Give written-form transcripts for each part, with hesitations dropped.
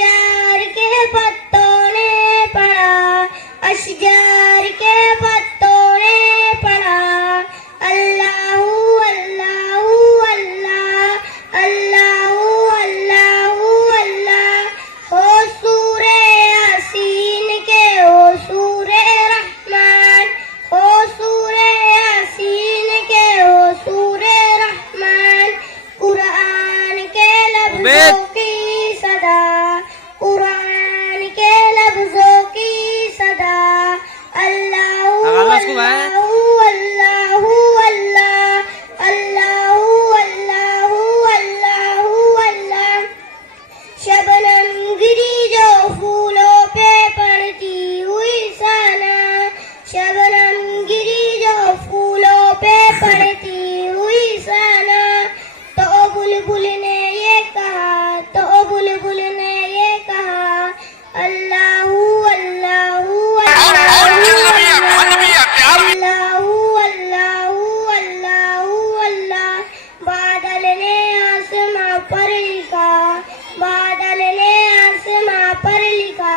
अशजार के पत्तों ने पढ़ा, अशजार के पत्तों ने पढ़ा, अल्लाहू अल्लाहू अल्लाह अल्लाहू अल्लाहू अल्लाह। हो सूरे यासीन के हो सूरे रहमान, हो सूरे यासीन के हो सूरे रहमान। कुरान के लफ्जों की सदा, कुरान के लफ्जों की सदा, अल्लाहू अल्लाहू अल्लाहू अल्लाह अल्लाहू अल्लाहू अल्लाहू अल्लाह। शबनम गिरी जो फूलों पे पड़ती हुई सना, शबनम गिरी जो फूलों पे पड़ती हुई सना। तो बुलबुल ने ये कहा, तो बुलबुल ने ये कहा, अल्लाहू अल्लाहू अल्लाहू अल्लाहू अल्लाहू अल्लाहू अल्लाह। बादल ने आसमां पर लिखा, बादल ने आसमां पर लिखा,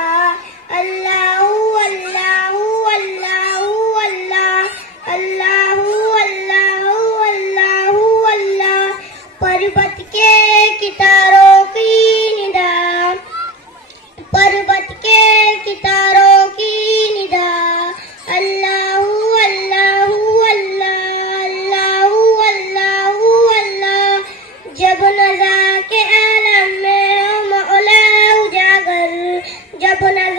अल्लाहू अल्लाहू अल्लाहू अल्लाह अल्लाहू अल्लाहू अल्लाहू अल्लाह। पर्वत के कितारों की निदा, पर्वत के कितारों की निदा, अल्लाहू अल्लाहू अल्लाह अल्लाहू अल्लाहू अल्लाह। जब नज़ा के आलम में हो मौला उजागर, जब नज़ा